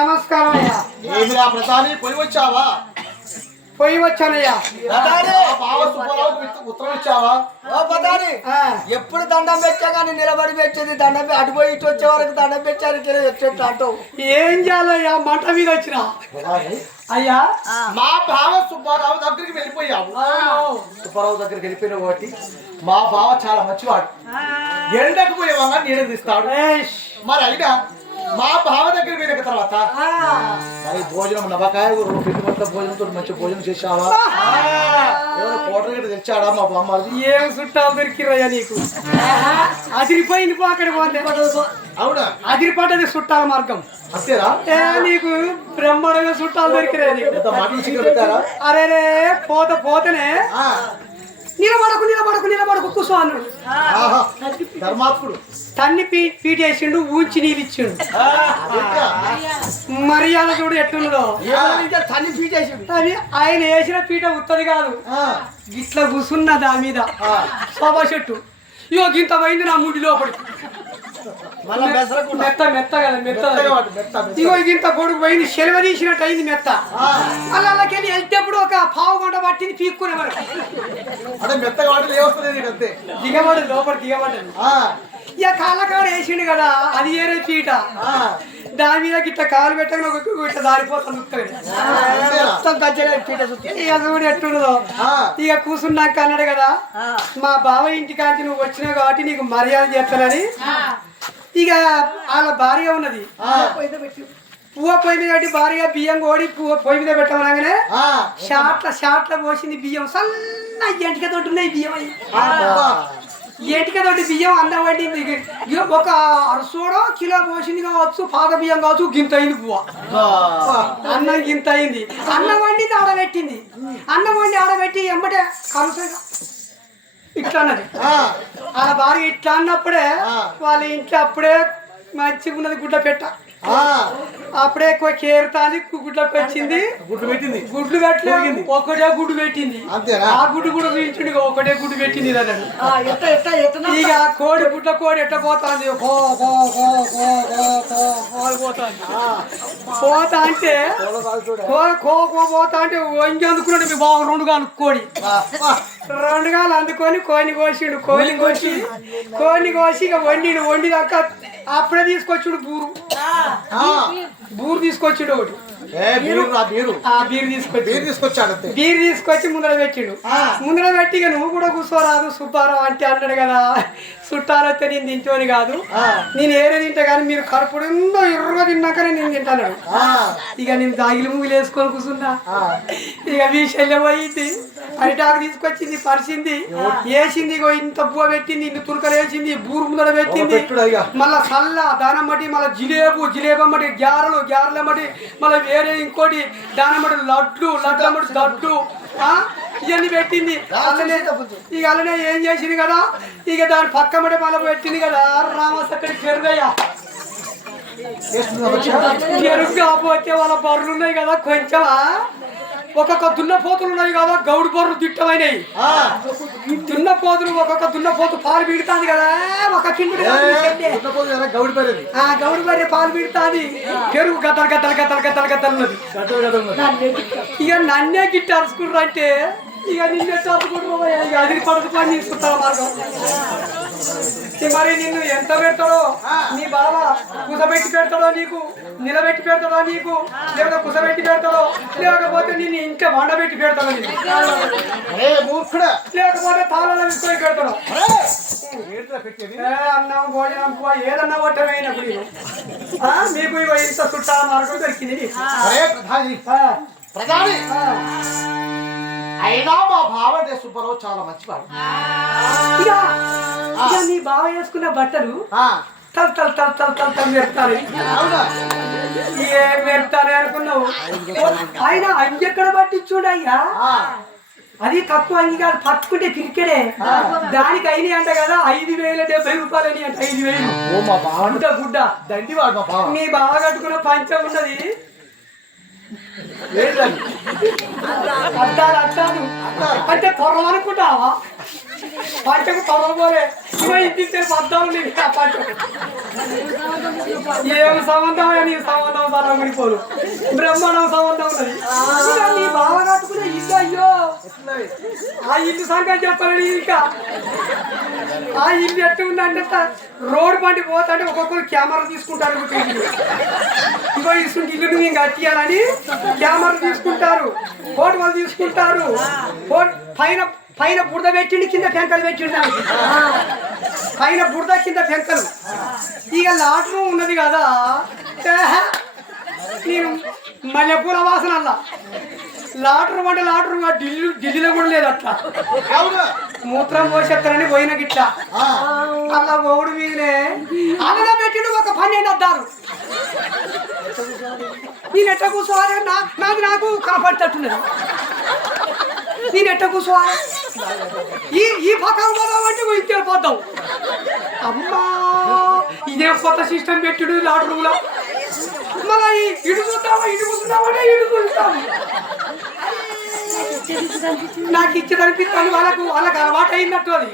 నమస్కారం అయ్యా. ఏమిరా ప్రసాని పోయి వచ్చావా? పోయి వచ్చానయ్యా. ఉత్తరం ఇచ్చావా? ఎప్పుడు దండం పెట్టా కానీ నిలబడి పెట్టేది దండం అటు పోయి ఇటు వచ్చే వరకు దండం పెట్టారు అటు ఏం చేయాలయ్యా? మంట మీద వచ్చిన అయ్యా. మా బావ సుబ్బారావు దగ్గరికి వెళ్ళిపోయావు. సుబ్బారావు దగ్గరికి వెళ్ళిపోయిన కాబట్టి మా బావ చాలా మంచివాడు. ఎండకు పోయేవాగా నీడ తీస్తాడు. మరి అయినా మా బావ దగ్గర పోయిన తర్వాత మరి భోజనం నమ్మకాయ భోజనంతో మంచి భోజనం చేసావా? ఎవరు కోటలు గట్ట తెచ్చాడా మా బామ్మ? ఏం చుట్టాలు దొరికిరయ్యా నీకు? అదిరిపోయింది పో అక్కడ పోతే. అవునా? అదిరిపడ్డది చుట్టాల మార్గం. అంతేరా? నీకు బ్రహ్మాండంగా చుట్టాలు దొరికిరా నీకు. అరే పోతేనే నిలబడకు కూర్చో అన్నాడు. ధర్మాత్ముడు తన్ని పీటేసిండు, ఊంచి నీళ్ళిచ్చిండు. మర్యాద చూడు ఎట్లున్నదో. తన్ని పీటేసిండు. ఆయన వేసిన పీట ఉత్తది కాదు, గిట్లా కూసున్న దాని మీద సోఫా చెట్టు. ఇగో గింత పోయింది నా ముడి లోపలికి. మెత్త మెత్త కదా, మెత్త. ఇగో గింత పొడుగు పోయింది, సెలవ తీసినట్టు అయింది మెత్త. అలాకెళ్ళి వెళ్తేప్పుడు ఒక పావు గంట పట్టింది పీక్కునే వరకు. దిగబడి లోపలికి దిగబడ్డది. ఇక కాళ్ళకాడ వేసిండు కదా, అది ఏరే పీట. దాని మీద గిట్ట కాలు పెట్టగా ఇట్లా దారిపోతుంది. ఇక చూడు ఎట్లున్నదో. ఇక కూర్చున్నాక అన్నాడు కదా, మా బావ ఇంటికాంచి నువ్వు వచ్చినావు కాబట్టి నీకు మర్యాద చేస్తానని. ఇక వాళ్ళ భార్య ఉన్నది, పువ్వ పొయ్యి మీద పెట్టి భార్య బియ్యం కోడి పువ్వ పొయ్యి మీద పెట్టమనగానే షాట్ల పోసింది బియ్యం. సన్న ఎంటికతోటి ఉన్నాయి బియ్యం. ఎంటికతోటి బియ్యం అన్నం వండింది. ఒక అరసోడో కిలో పోసింది కావచ్చు, పాత బియ్యం కావచ్చు. గింత అయింది పువ్వ, అన్నం గింత అయింది. అన్నం వండింది, ఆడబెట్టింది. అన్నం వండి ఆడబెట్టి ఎమ్మటే కలుసగా ఇట్లా అన్నది. వాళ్ళ భార్య ఇట్లా అన్నప్పుడే వాళ్ళ ఇంట్లో అప్పుడే మంచిగా ఉన్నది గుడ్డ పెట్ట. అప్పుడే కేరుతాది, గుడ్లకు వచ్చింది. గుడ్లు పెట్టలేదు, ఒకటే గుడ్డు పెట్టింది. ఆ గుడ్డు కూడా చూపించింది, ఒకటే గుడ్డు పెట్టింది. ఇక కోడి గుడ్ల కోడి ఎట్ట పోతాంది, పోతా అంటే పోతా అంటే వంగి అందుకున్నాడు మీ బాబు. రెండు గాలు కోడి, రెండు గాలు అందుకొని కోడిని కోసిండు. కోడిని కోసి ఇక వండి దాకా అప్పుడే తీసుకొచ్చుడు బూరు తీసుకొచ్చిండు. ఒకటి బీరు తీసుకొచ్చి ముందర పెట్టిండు. ముందర పెట్టి ఇక నువ్వు కూడా కూర్చోరాదు సుబ్బారావు అంటే అన్నాడు కదా. చుట్టాలొస్తే నేను తింటోని కాదు, నేను ఏరే తింటా కానీ మీరు కడుపుడుందో ఎర్రగా తిన్నాకనే నేను తింటాను. ఇక నేను దాగిలి ముగ్గులు వేసుకొని కూర్చున్నా. ఇక మీ శల్యం పోయింది, అరిటాకు తీసుకొచ్చింది, పరిచింది, వేసింది. ఇగో ఇంత పువ్వ పెట్టింది, ఇన్ని తులకలు వేసింది, బూరు ముందర పెట్టింది. మళ్ళా సల్ల దానం బట్టి, మళ్ళీ జిలేబమ్మటి గ్యారలమ్మటి, మళ్ళీ వేరే ఇంకోటి దానమ్మటి లడ్లు దడ్లు ఇవన్నీ పెట్టింది. ఇక అలానే ఏం చేసింది కదా, ఇక దాని పక్క మడి మళ్ళీ పెట్టింది కదా. రామసక్కడి పెరుగయ్యా, పెరుగు కాకపోతే వాళ్ళ బర్రెలు ఉన్నాయి కదా, కొంచెమా ఒక్కొక్క దున్నపోతులు ఉన్నాయి కదా గౌడు బొర్రు దిట్టమైనవి దున్నపోతులు ఒక్కొక్క దున్నపోతు పాలు పీడుతాంది కదా ఒక కిండి గౌడి పేరు గౌడు బర్రె పాలు పీడుతాంది పెరుగు గద్దలు గద్దలు గద్దలు గద్దలు గద్దలు ఇక నన్నే గిట్టి అరుచుకుంటారు అంటే ఇక నిన్నే చదువుకుంటున్నా ఇక అది పడుతుంది తీసుకుంటా మార్గం మరి నిన్ను ఎంత పెడతాడో నీ బావ కుసబెట్టి పెడతాడో నీకు నిలబెట్టి పెడతాడో నీకు లేదా కుసబెట్టి పెడతాడో లేకపోతే నిన్ను ఇంట్లో వండబెట్టి పెడతాడో నీకు లేకపోతే తాళాలు తీసుకొని పెడతాడు అన్నం భోజనం ఏదన్నా కొట్టమైనప్పుడు మీకు ఇవ ఇంత చుట్టా మార్గం దొరికింది ప్రధాని అయినా మా బావ సుబ్బారావు చాలా మంచివాడు. నీ బావ వేసుకున్న బట్టలు తల్ తల్ తల్ తల్ తల్ తల్ మెరుతారు. ఏం మెరుతారు అనుకున్నావు? ఆయన అంగి ఎక్కడ పట్టించుడయ్యా అది తక్కువ అంగి కాదు పట్టుకుంటే క్రికెటే దానికి అయినాయి అంట కదా 5,070 రూపాయలని అంట 5,000 గుడ్డ దండివాడు మా బావ. నీ బావ కట్టుకున్న పంచం ఉన్నది అద్దాలు అద్దాలు అంటే త్వరలు అనుకుంటావా పంటకు త్వరలు పోలే ఇవో ఇంటి అద్దాలు ఆ పంటకు ఏం సంబంధం నీ సంబంధం బలపడిపోరు బ్రహ్మాండం సంబంధం ఉన్నది నీ బావ కట్టుకునే ఇల్లు అయ్యో ఆ ఇల్లు సంగతి చెప్పాలని ఇంకా ఆ ఇల్లు ఎట్టు ఉందంటే రోడ్డు బండి పోతుంటే ఒక్కొక్కరు కెమెరా తీసుకుంటారు ఇగో ఇసుంటి ఇల్లు మేము కట్టియాలని కెమెరా తీసుకుంటారు ఫోటోలు తీసుకుంటారు పైన పైన బురద పెట్టిండి కింద పెంకలు పెట్టిండి పైన బురద కింద పెంకలు ఇక లాటరు ఉన్నది కదా నేను మల్లెపూల వాసన అలా లాటరు అంటే లాటరు ఢిల్లీలో కూడా లేదు అట్లా మూత్రం పోసేస్తారని పోయిన గిట్లా అలా గౌడు మీదనే అలా పెట్టిండు ఒక 12 అద్దారు నేను ఎట్ట కూర్చోవాలి నాకు కాపాడుతట్టున్నది నేను ఎట్ట కూర్చోవాలి ఈ పక్కన పోదామంటే ఇంటికి పోతాం అమ్మా ఇదే కొత్త సిస్టమ్ పెట్టుడు లాటరులో మళ్ళీ ఇటు చూద్దామా ఇటు కూర్చుందామంటే ఇటు చూస్తాము నాకు ఇచ్చి కనిపిస్తాను వాళ్ళకు అలవాటు అయినట్టు అది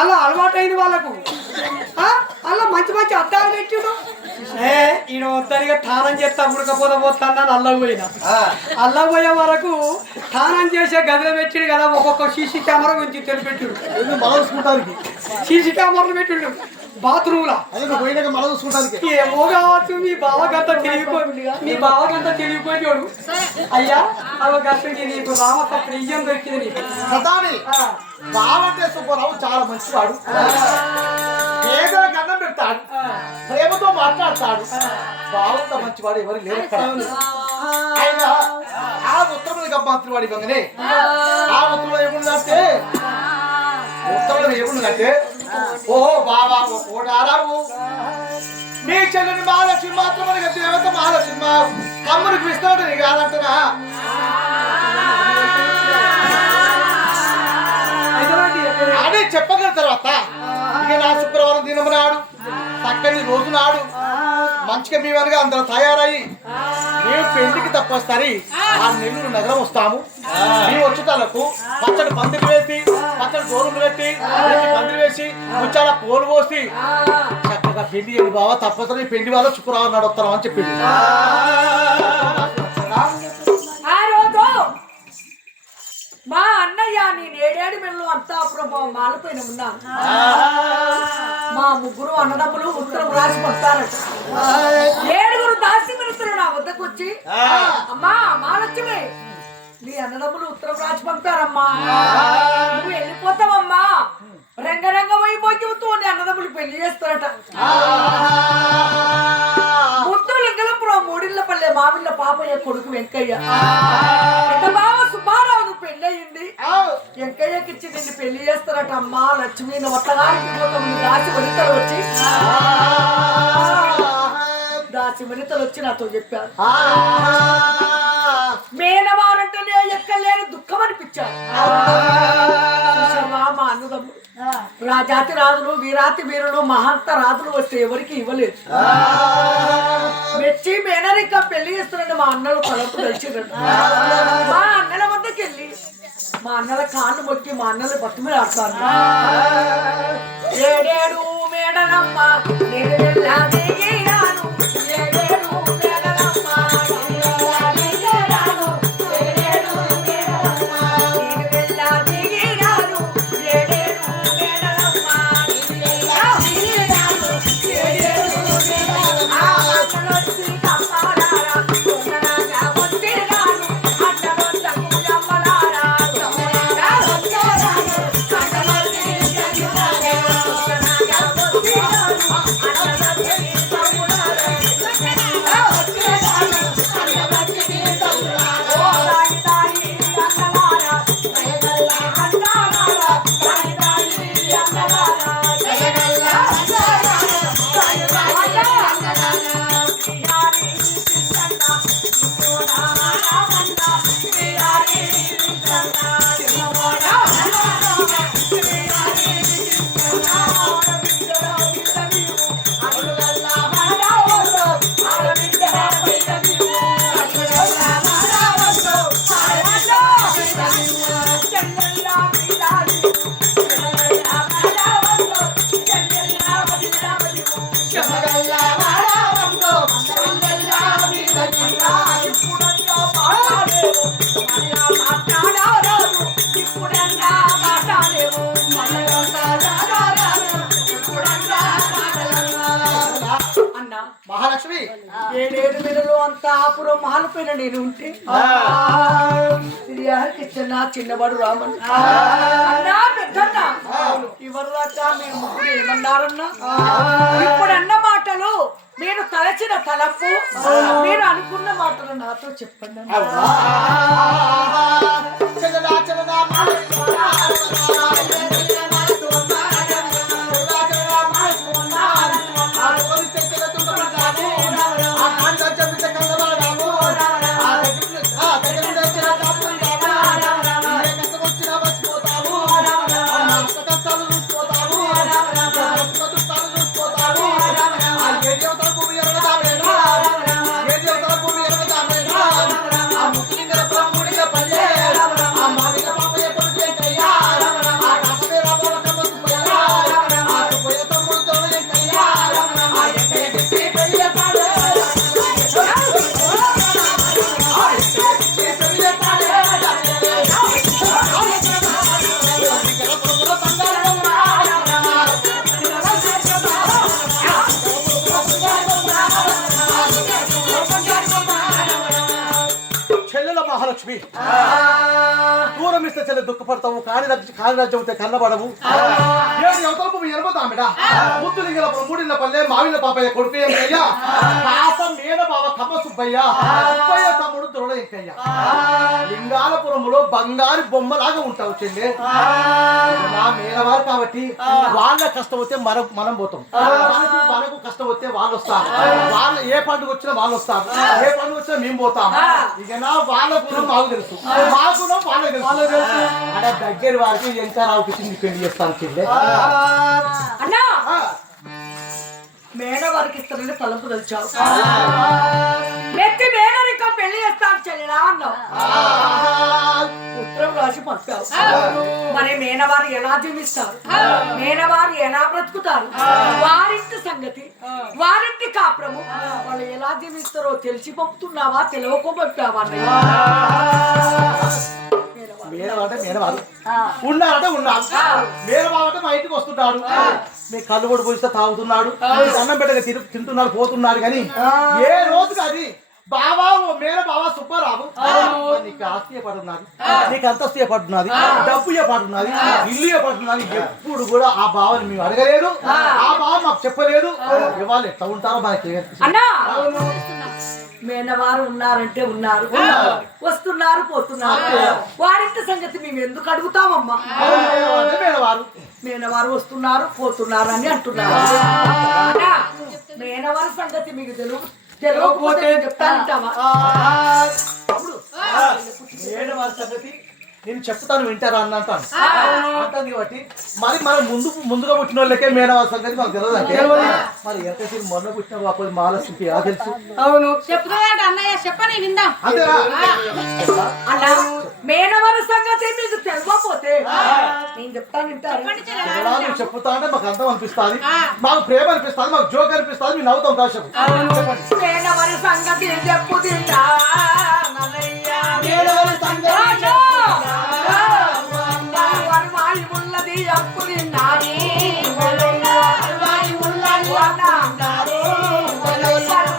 అలా అలవాటు అయింది వాళ్ళకు అలా మంచి మంచి అద్దాలు పెట్టిడు ఈయన వద్దనిగా తానం చేస్తా ఉడకపోతే పోతాను అల్లకు పోయినా అల్లకు పోయే వరకు తానం చేసే గదిలో పెట్టిడు కదా ఒక్కొక్క సీసీ కెమెరా గురించి తెలిపెట్టిడు సీసీ కెమెరాలు పెట్టిండు బాత్రూమ్ లా ఏమో కావచ్చు మీ బావకంతా తెలివిపోయాడు అయ్యా అలా గట్టి నీకు రామసత్ర ఇయ్యం దొరికింది నీకు బావంటే సుబ్బారావు చాలా మంచివాడు ఏదో గన్నం పెడతాడు ప్రేమతో మాట్లాడతాడు బావంత మంచివాడు ఎవరు లేరు ఆయన ఆ ఉత్తరం మంత్రి వాడి బంగనే ఆ ఉత్తరంలో ఏముందంటే ఓహో బావా ఓడారావు మీ చెల్లిని మహాలక్ష్మి మాత్రం దేవత మహాలక్ష్మి తమ్ముడికి ఇస్తాడు నీకు కాదంటున్నా అని చెప్పగల తర్వాత ఇక నా శుక్రవారం దినము నాడు చక్కని రోజు నాడు మంచిగా మేమనగా అందరూ తయారయ్యి మేము పెళ్లికి తప్పొస్తారి ఆ నెల్లూరు నగరం వస్తాము మేము వచ్చేటాలకు పచ్చడి పందిరి వేసి పచ్చడి గోరులు పెట్టి పందిరి వేసి ముచ్చాల పోలు పోసి చక్కగా పెళ్లి చేయండి బావా తప్పనిసరి పెళ్లి వాళ్ళ శుక్రవారం నాడు వస్తాం అని చెప్పింది మా అన్నయ్య నేను 7 ఏడు మెళ్ళు అంతా ప్రభావం మాలిపోయిన ఉన్నా మా ముగ్గురు అన్నదమ్ములు ఉత్తరం రాసి పంపారట 7 దాసి మిత్రులు నా వద్దకు వచ్చి అమ్మా మహాలక్ష్మి నీ అన్నదమ్ములు ఉత్తరం రాసి పంపారమ్మా నువ్వు వెళ్ళిపోతావమ్మా రంగరంగ వైభోగ్యంతో నీ అన్నదమ్ములు పెళ్లి చేస్తారట ముద్దులింగలపురం మూడిళ్లపల్లె మామిళ్ళ పాపయ్య కొడుకు వెంకయ్య బావ సుబ్బారావు పెళ్ళయింది వెంకయ్యకి ఇచ్చి నిన్ను పెళ్లి చేస్తారట అమ్మా లక్ష్మి ఒత్తగారికి పోతాం దాసి వనితలు వచ్చి దాసి వనితలు వచ్చి నాతో చెప్పారు మేనవారంటేనే ఎక్కలేని దుఃఖం అనిపించారు మా అన్నదమ్ముడు రాజాతి రాజులు వీరాతి వీరులు మహాంత రాజులు వస్తే ఎవరికి ఇవ్వలేదు తెచ్చి మేనరిక పెళ్లి చేస్తున్నాడు మా అన్నలు తలపు తెచ్చినాడు మా అన్నల వద్దకు వెళ్ళి మా అన్నల కాళ్ళు మొక్కి మా అన్నల బట్టు మీద ఆడతాను ఏడేడు మేడలమ్మ నేను వెళ్ళాను ఏడేడు మేడలమ్మ మహాలక్ష్మి ఏడేడు నెలలు అంతా ఆపురం మహాలపైన నేను ఉంటే చిన్న చిన్నవాడు రామన్ అన్నా పెద్దన్నా ఇవరు దాకా మీరు ముగ్గురు ఏమన్నారన్నా ఇప్పుడు అన్న మాటలు మీరు తలచిన తలపు మీరు అనుకున్న మాటలు నాతో చెప్పండి మహాలక్ష్మి దూరం ఇస్తే చెల్లి దుఃఖపడతావు కాని రాజ్యం అయితే కన్నబడవు అవతలపు ఎనబోతామిడ ముద్దులింగల మూడిళ్ళ పల్లె మావిళ్ళ పాపయ్య కొడుకు ఎంకయ్య కాసం మేన బావ కమ్మ సుబ్బయ్య సుబ్బయ్య తమ్ముడు దొరడ ఎంకయ్య లింగాలపురములో బంగారు బొమ్మలాగా ఉంటావు చెల్లి నా మేనవారు కాబట్టి వాళ్ళ కష్టం వస్తే మనం పోతాం మనకు కష్టం వస్తే వాళ్ళు వస్తారు వాళ్ళు ఏ పండుగ వచ్చినా వాళ్ళు వస్తారు ఏ పండుగ వచ్చినా మేము పోతాం ఇక నా వాళ్ళ గుణం మాకు తెలుసు మా గుణం వాళ్ళకి తెలుసు అక్కడ దగ్గర వారికి ఎంత రావుకి పెళ్లి చేస్తాను చెల్లి అన్నా మేనవారికి ఇస్తానని తలుపు తెలిచావు మెత్తి మేనరిక పెళ్లి చేస్తాను చెల్లిరా అన్నావు ఉత్తరం రాసి పంపావు మరి మేనవారు ఎలా జీవిస్తారు మేనవారు ఎలా బ్రతుకుతారు వారింటి సంగతి వారింటి కాపురము వాళ్ళు ఎలా జీవిస్తారో తెలిసి పంపుతున్నావా తెలియకపోతావా మేనవారంటే మేనవారు ఉన్నారంటే ఉన్నారు మేనవారంటే మా ఇంటికి వస్తున్నాడు మీ కళ్ళు కూడా పోయిస్తే తాగుతున్నాడు అన్నం పెట్టగా తింటున్నాడు పోతున్నాడు కానీ ఏ రోజుకి అది బావా మేన బావా సుబ్బారావు నీకు ఆస్తి పడున్నది నీకు అంతస్తు పడుతున్నది డబ్బు పడుతున్నది ఇల్లు పడుతున్నది ఎప్పుడు కూడా ఆ బావని మేము అడగలేదు ఆ బావ మాకు చెప్పలేదు ఇవాళ ఎట్లా ఉంటారో మనకి మేనవారు ఉన్నారంటే ఉన్నారు వస్తున్నారు పోతున్నారు వారింటి సంగతి మేము ఎందుకు అడుగుతామమ్మా మేనవారు వస్తున్నారు పోతున్నారు అని అంటున్నారు మేనవారి సంగతి మీకు తెలియకపోతే చెప్తానంటావా మేనవారి సంగతి నేను చెప్తాను వింటారా అన్న అంటాను అంటాను కాబట్టి మరి మనం ముందుగా పుట్టిన వాళ్ళకే మేనవా సంగతి మాకు తెలియదు అంటే మరి ఎంతసేపు మొన్న పుట్టిన అప్పుడు మాలస్కి ఎలా తెలుసు? అవును చెప్తున్నాడు అన్నయ్య చెప్పని విందాం. అంతేనా? అలా మేనవర సంగతి మీకు తెలియకపోతే నేను చెప్తాను వింటారా? ఎలా నువ్వు చెప్తా అంటే మాకు అర్థం అనిపిస్తుంది, మాకు ప్రేమ అనిపిస్తుంది, మాకు జోక్ అనిపిస్తుంది, మేము నవ్వుతాం కాసేపు. చెప్పండి. మేనవర సంగతి చెప్పు తింటా ఉన్నది అప్పు తిన్నాని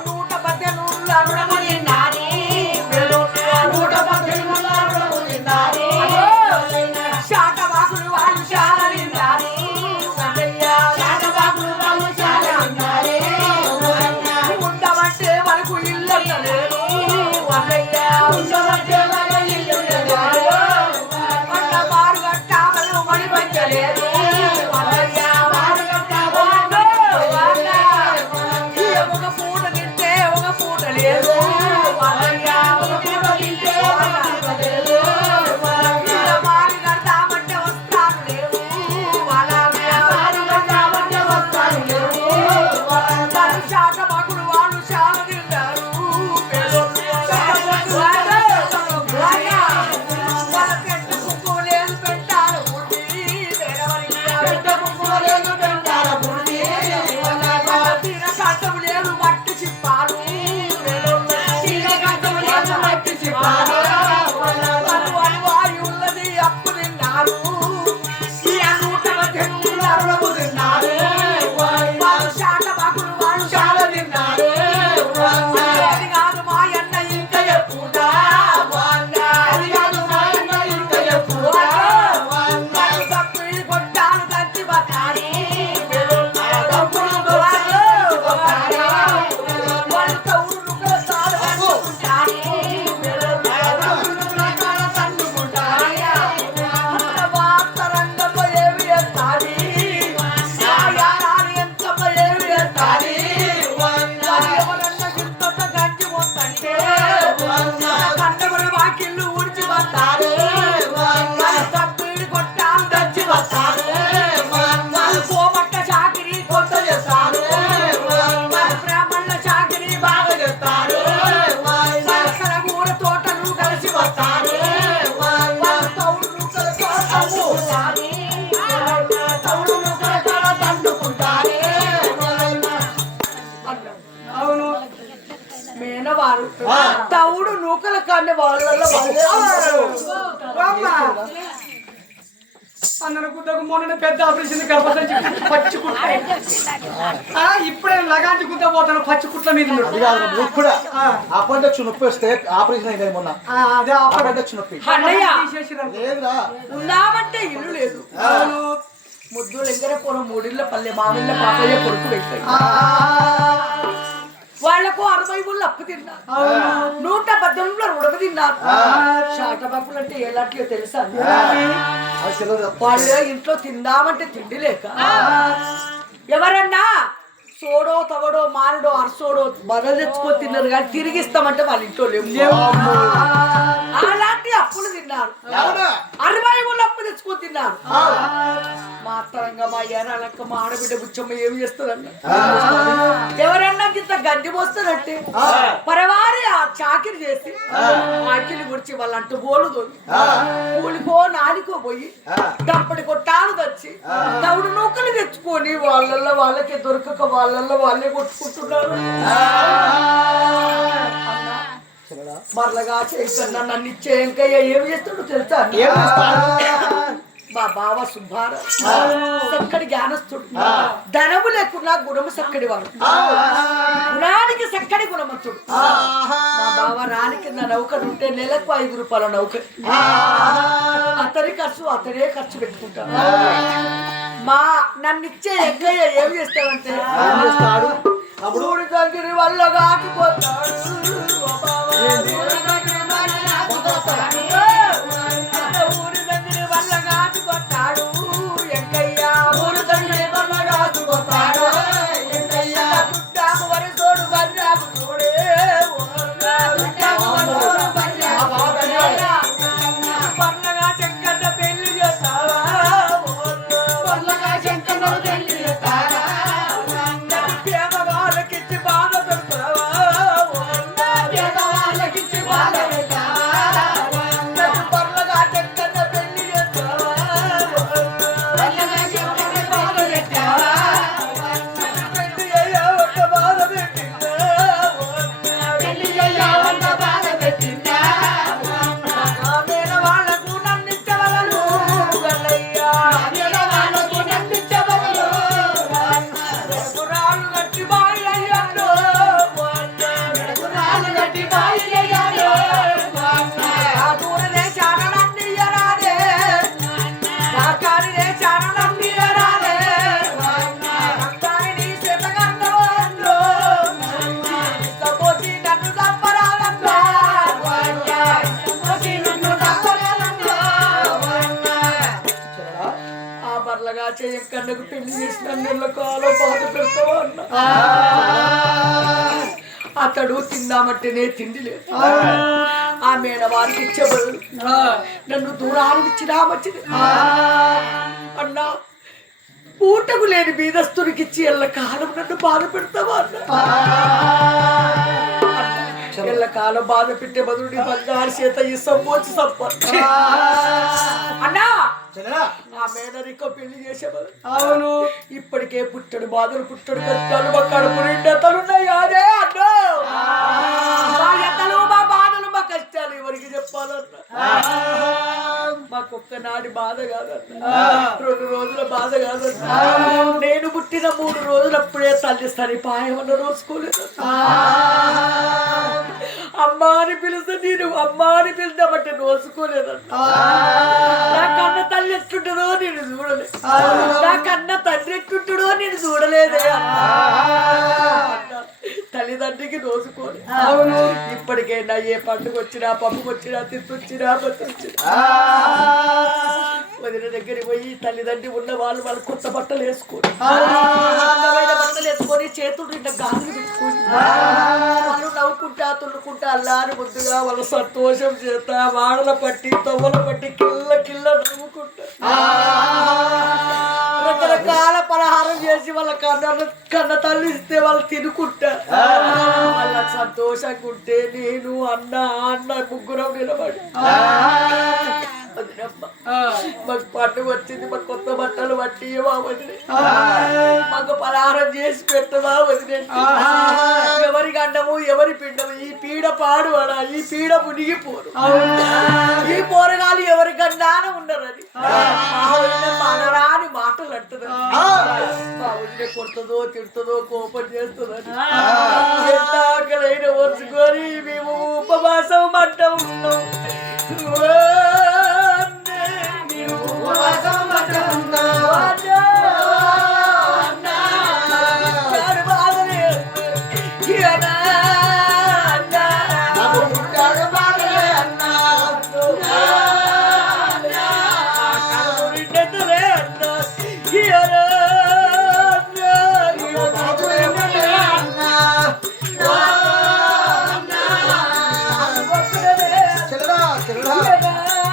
నూట పద్దె నూళ్ళ రుణము తిన్నాని శాటవాకులు వాళ్ళు శాల తిన్నాని ఉండమంటే వాళ్ళకు ఇల్లు లేదు ఉండమంటే వాళ్ళ ఇల్లు మారు కట్టామలు మడి పంచలేదు ఒక పూట తింటే ఒక పూట లేదు మారు కడతామంటే వస్తాను లేవు శాఖ మగుడు వాళ్ళు శాల తిన్నారు మేనవారు తవుడు నూకల కాని వాళ్ళల్లో అన్న గుద్దకు మొన్న పెద్ద ఆపరేషన్ గర్భసంచి పచ్చి కుట్ట ఇప్పుడే లగాంచి గుద్ద పోతాను పచ్చి కుట్ల మీద ఉన్నాడు. అది కాదు నువ్వు కూడా అప్పటికి నొప్పి వస్తే ఆపరేషన్ అయింది మొన్న. అదే అప్పటికి నొప్పి లేదురా, ఉన్నామంటే ఇల్లు లేదు. ముద్దులు ఎగ్గర పోను మూడిళ్ళ పల్లె మామిళ్ళ పాపయ్య కొడుకు పెట్టాయి. వాళ్లకు 60 ఊళ్ళు అప్పు తిన్నారు, 118 రుణము తిన్నారు. శాటబాకులు అంటే ఎలాంటివో తెలుసా? వాళ్ళు ఇంట్లో తిందామంటే తిండి లేక ఎవరన్నా సోడో తవడో మారడో అరసోడో బదలు తెచ్చుకొని తిన్నారు కానీ తిరిగిస్తామంటే వాళ్ళ ఇంట్లో లేవు. అలాంటి అప్పులు తిన్నారు, 60 ఊళ్ళు అప్పు తెచ్చుకొని తిన్నారు. మా అత్తరంగా మా ఏరాలక్క మా ఆడబిడ్డ బుచ్చమ్మ ఏమి చేస్తుందన్న, ఎవరన్నా ఇంత గడ్డి పోస్తారంటే పరవారి ఆ చాకిరి చేసి అక్కిలి గుడిచి వాళ్ళంటూ బోలు దొంగి కూలికో నాలికో పోయి దప్పటి కొట్టాలు తెచ్చి తవుడు నూకలు తెచ్చుకొని వాళ్ళల్లో వాళ్ళకే దొరకక వాళ్ళల్లో వాళ్ళే కొట్టుకుంటున్నారు. మరలగా చేస్తున్నా నన్ను ఇచ్చే ఇంకయ్య ఏమి చేస్తాడు తెలుసా? మా బావ సుబ్బారావు చక్కడి జ్ఞానస్తుడు, ధనము లేకున్నా గుణము చక్కడి వాడు, గుణానికి చక్కడి గుణమంతుడు. మా బావ రాని కింద నౌకరు ఉంటే నెలకు 5 రూపాయల నౌక, అతని ఖర్చు అతనే ఖర్చు పెట్టుకుంటాడు. మా నన్ను ఇచ్చే ఎక్కయ్య ఏం చేస్తాడంటే ఊరి దగ్గర వల్ల కాకపోతాడు, ఊరి దగ్గర వల్ల కాచుకొస్తాడు ఎక్కయ్యా, ఊరి దగ్గర వల్ల కాచుకొస్తాడు ఎక్కయ్యా. చుట్టాము వరి తోడు బర్రాకు తోడే పర్లగా రాచేయం కన్నకు పెళ్లి చేసిన నెల కాలం బాధ పెడతావా అన్న అతడు తిందామంటేనే తిండి లేదు ఆ మేడవారికి ఇచ్చే బదులు నన్ను దూరానికి ఇచ్చినా మంచిది అన్నా పూటకు లేని బీదస్తునికి ఇచ్చి ఎల్ల కాలం నన్ను బాధ పెడతావా అన్న ఎల్ల కాలం బాధ పెట్టే బదులు నీ బంగారు చేత ఈ సంపోచి సంప అన్నా నా మేనరికో పెళ్లి చేసే బదులు అవును ఇప్పటికే పుట్టడు బాధలు పుట్టడు కష్టాలు మా కడుపు నిండతలున్నాయి అదే అన్నా మా ఎత్తలు మా బాధలు మా కష్టాలు ఎవరికి చెప్పాలన్నా మాకొక్కనాటి బాధ కాదన్నా 2 రోజుల బాధ కాదన్నా నేను పుట్టిన 3 రోజులప్పుడే తల్లి సరిపాయమన్న రోజుకోలేదు అమ్మ అని పిలిస్తే నేను అమ్మ అని పిలిచామంటే రోజుకోలేదన్నా నా కన్న తల్లి ఎట్టుంటుందో నేను చూడలేదు నా కన్న తండ్రి ఎట్టుంటాడో నేను చూడలేదే తల్లిదండ్రికి రోజుకోలే అవును ఇప్పటికైనా ఏ పండుగ వచ్చినా పప్పుకు వచ్చినా తిప్పొచ్చినా బతికొచ్చినా వదిన దగ్గరికి పోయి తల్లిదండ్రి ఉన్న వాళ్ళు వాళ్ళు కొత్త బట్టలు వేసుకొని అందమైన బట్టలు వేసుకొని చేతులు నిండా గాజులు పెట్టుకొని వాళ్ళు నవ్వుకుంటా తుల్లుకుంటా అల్లారి ముద్దుగా వాళ్ళ సంతోషం చేత వాడల పట్టి తవ్వల పట్టి కిల్ల కిల్ల నవ్వుకుంటా రకరకాల పలహారం చేసి వాళ్ళ కన్న తల్లి ఇస్తే వాళ్ళు తినుకుంటా వాళ్ళ సంతోషంగా ఉంటే నేను అన్న ముగ్గురం నిలబడి మాకు పండుగ వచ్చింది మాకు కొత్త బట్టలు పట్టి మాకు పలహారం చేసి పెట్టవా వదిలే ఎవరి గండము ఎవరి పిండము ఈ పీడ పాడు అడా ఈ పీడ మునిగిపోరు ఈ పోరగాలు ఎవరి గండాన ఉండరని మనరాని మాటలు అంటున్నారు కొడుతుందో తిడుతుందో కోపం చేస్తుందని ఎంత ఆకలైన వచ్చుకొని మేము ఉపవాసం మంట ఉన్నాం చెల్లరా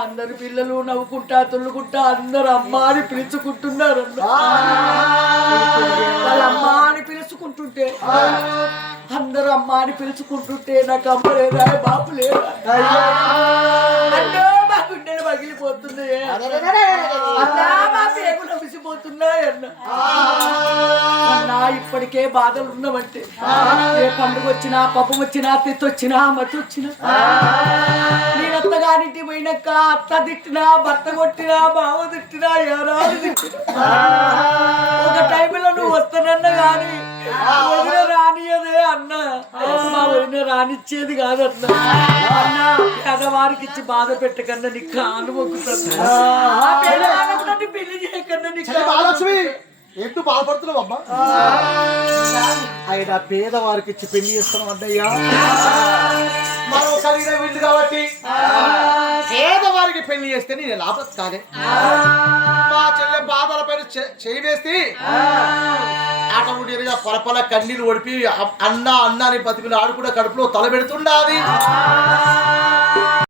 అందరు పిల్లలు నవ్వుకుంటా తుల్లుకుంటా అందరు అమ్మ అని పిలుచుకుంటున్నారు వాళ్ళ అమ్మ అని పిలుచుకుంటుంటే అందరూ అమ్మ అని పిలుచుకుంటుంటే నాకు అమ్మ లేదా బాపు లేదా అన్నో మా గుండెలు పగిలిపోతున్నాయి అన్నా మా పేగులు విసిపోతున్నాయి అన్నా ఇప్పటికే బాధలు ఉన్నామంటే ఏ పండుగ వచ్చినా పబ్బం వచ్చినా తెత్తి వచ్చినా మతి వచ్చినా నేను అత్తగారింటి పోయినాక అత్త తిట్టినా భర్త కొట్టినా బావ తిట్టినా ఎవరాలు తిట్టినా ఒక టైంలో నువ్వు వస్తానన్నా గాని వదిన రానియదే అన్న మా వదిన రానిచ్చేది కాదన్నా అన్న పేదవారికి ఇచ్చి బాధ పెట్టకన్నా నీ కాలు మొక్కుతాను పెళ్లి చేయకన్నా నీ మహాలక్ష్మి ఎందుకు బాధపడుతున్నావు అమ్మా? ఆయన పేదవారికి ఇచ్చి పెళ్లి చేస్తున్నాం అన్నయ్యా. మనం కలిగిన వీళ్ళు కాబట్టి పేదవారికి పెళ్లి చేస్తే నేను లాభం కాదే. మా చెల్లె బాధల పైన చేయి వేస్తే ఆటోమేటిక్గా పొలపల కన్నీరు ఒడిపి అన్న అన్నాని బతుకులు ఆడు కూడా కడుపులో తల పెడుతుండాది.